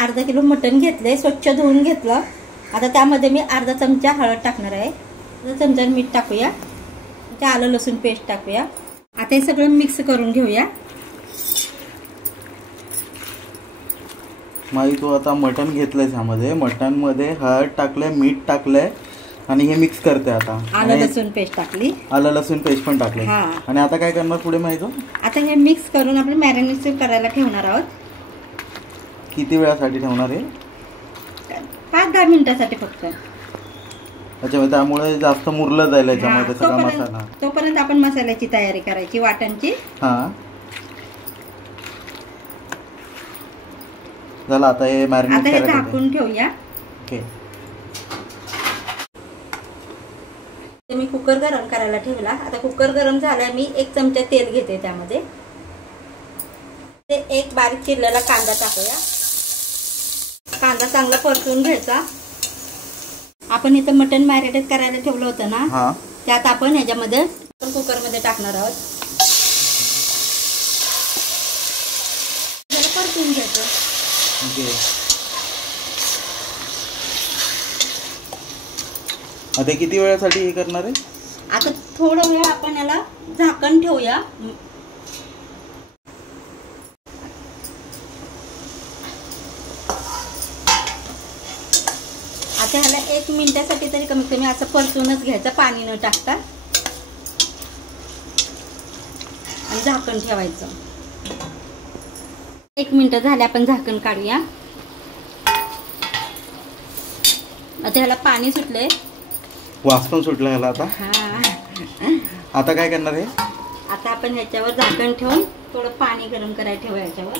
अर्धा किलो मटण घेतले, स्वच्छ धुवून घेतलं। आता त्यामध्ये मी अर्धा चमचा हळद टाकणार आहे, अर्धा चमचा मीठ टाकूया, आलं लसूण पेस्ट टाकूया। आता हे सगळं मिक्स करून घेऊया। माई तू आता मटण घेतलंय, ह्यामध्ये मटण मध्ये हळद टाकलंय, मीठ टाकलंय आणि हे मिक्स करते। आता आलं लसूण पेस्ट टाकली, आलं लसूण पेस्ट पण टाकले। आणि आता काय करणार पुढे माहिती? आता हे मिक्स करून आपण मॅरिनेट करायला ठेवणार आहोत। किती वेळासाठी ठेवणार आहे? 5-10 मिनिटांसाठी फक्त। अच्छा, त्यामुळे जास्त मुरलं जाईल याच्यामध्ये सगळा मसाला। तोपर्यंत आपण मसाल्याची तयारी करायची, वाटणची। झालं, आता हे मॅरिनेट करायचं, झाकून ठेवूया। ओके, मी कुकर गरम करायला ठेवला। आता कुकर गरम झाला, मी 1 चमचा तेल घेते, त्यामध्ये एक बारीक चिरलेला कांदा टाकूया। कांदा चांगला परतून घ्यायचा। आपण इथं मटण मॅरिनेट करायला ठेवलं होतं ना, त्यात आपण ह्याच्यामध्ये कुकर मध्ये टाकणार आहोत। परतून घ्यायचं। आता किती वेळासाठी हे करणार आहे? आता थोडा वेळ आपण याला झाकण ठेवूया। आता ह्याला 1 मिनिटासाठी तरी कमीत कमी असं परतूनच घ्यायचं, पाणी न टाकता, आणि झाकण ठेवायचं। 1 मिनिट झाले, आपण झाकण काढूया। आता ह्याला पाणी सुटलंय, वास पण सुटला ह्याला आता। आता काय करणार आहे? आता आपण ह्याच्यावर झाकण ठेवून थोडं पाणी गरम करायला ठेवूया ह्याच्यावर।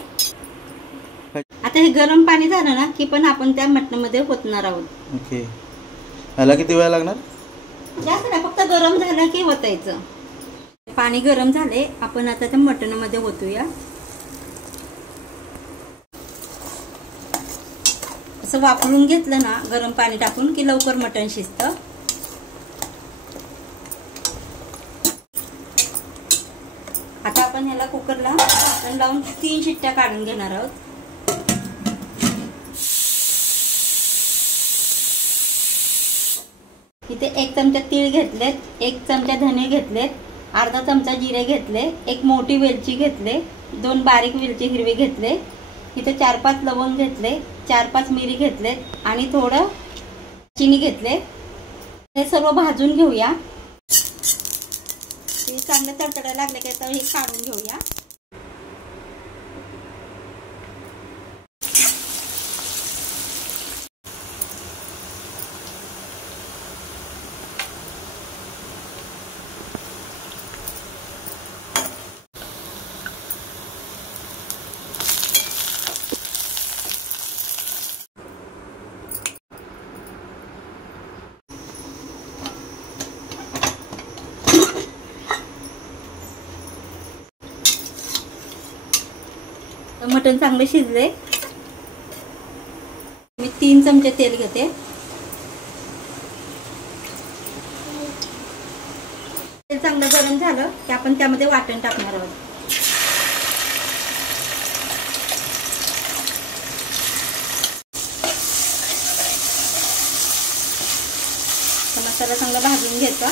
आता हे गरम पाणी झालं ना की पण आपण त्या मटणामध्ये ओतणार आहोत। ओके, ह्याला किती वेळ लागणार? जास्त नाही, फक्त गरम झालं की ओतायचं। पाणी गरम झाले, आपण आता त्या मटणामध्ये ओतूया। असं वापरून घेतलं ना गरम पाणी टाकून की लवकर मटण शिजतं। आता आपण ह्याला कुकरला झाकण लावून 3 शिट्ट्या काढून घेणार आहोत। इथे 1 चमचा तीळ घेतलेत, 1 चमचा धने घेतलेत, अर्धा चमचा जिरे घेतले, 1 मोठी वेलची घेतले, 2 बारीक वेलची हिरवी घेतले, इथे 4-5 लवंग घेतले, 4-5 मिरी घेतले आणि थोडं चिनी घेतले। हे सर्व भाजून घेऊया। हे चांगलं तडतडायला लागले की तर हे काढून घेऊया। मटण चांगले शिजले, मी 3 चमचे तेल घेते। तेल चांगलं गरम झालं की आपण त्यामध्ये वाटण टाकणार आहोत। मसाला चांगला भाजून घ्यायचा।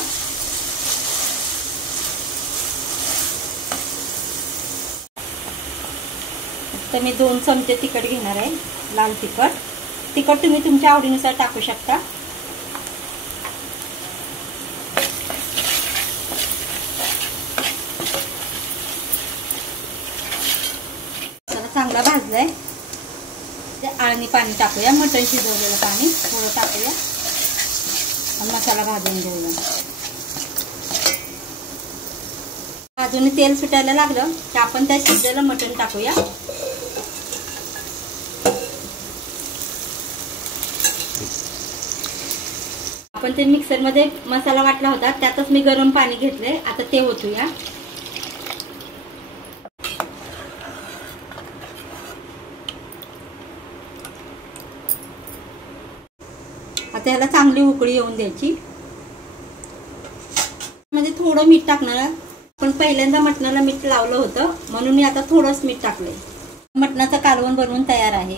तर मी 2 चमचे तिखट घेणार आहे, लाल तिखट। तिखट तुम्ही तुमच्या आवडीनुसार टाकू शकता। चांगला भाजलाय, आळणी पाणी टाकूया, मटण शिजवलेलं पाणी थोडं टाकूया आणि मसाला भाजून घेऊया। बाजूने तेल सुटायला लागलं की आपण त्या शिजलेलं मटण टाकूया। आपण ते मिक्सर मध्ये मसाला वाटला होता, त्यातच मी गरम पाणी घेतले, आता ते ओतूया। आता याला चांगली उकळी येऊन द्यायची। मध्ये थोडं मीठ टाकणार, पण पहिल्यांदा मटणाला मीठ लावलं होतं म्हणून मी आता थोडंच मीठ टाकले। मटणाचं कालवण बनवून तयार आहे।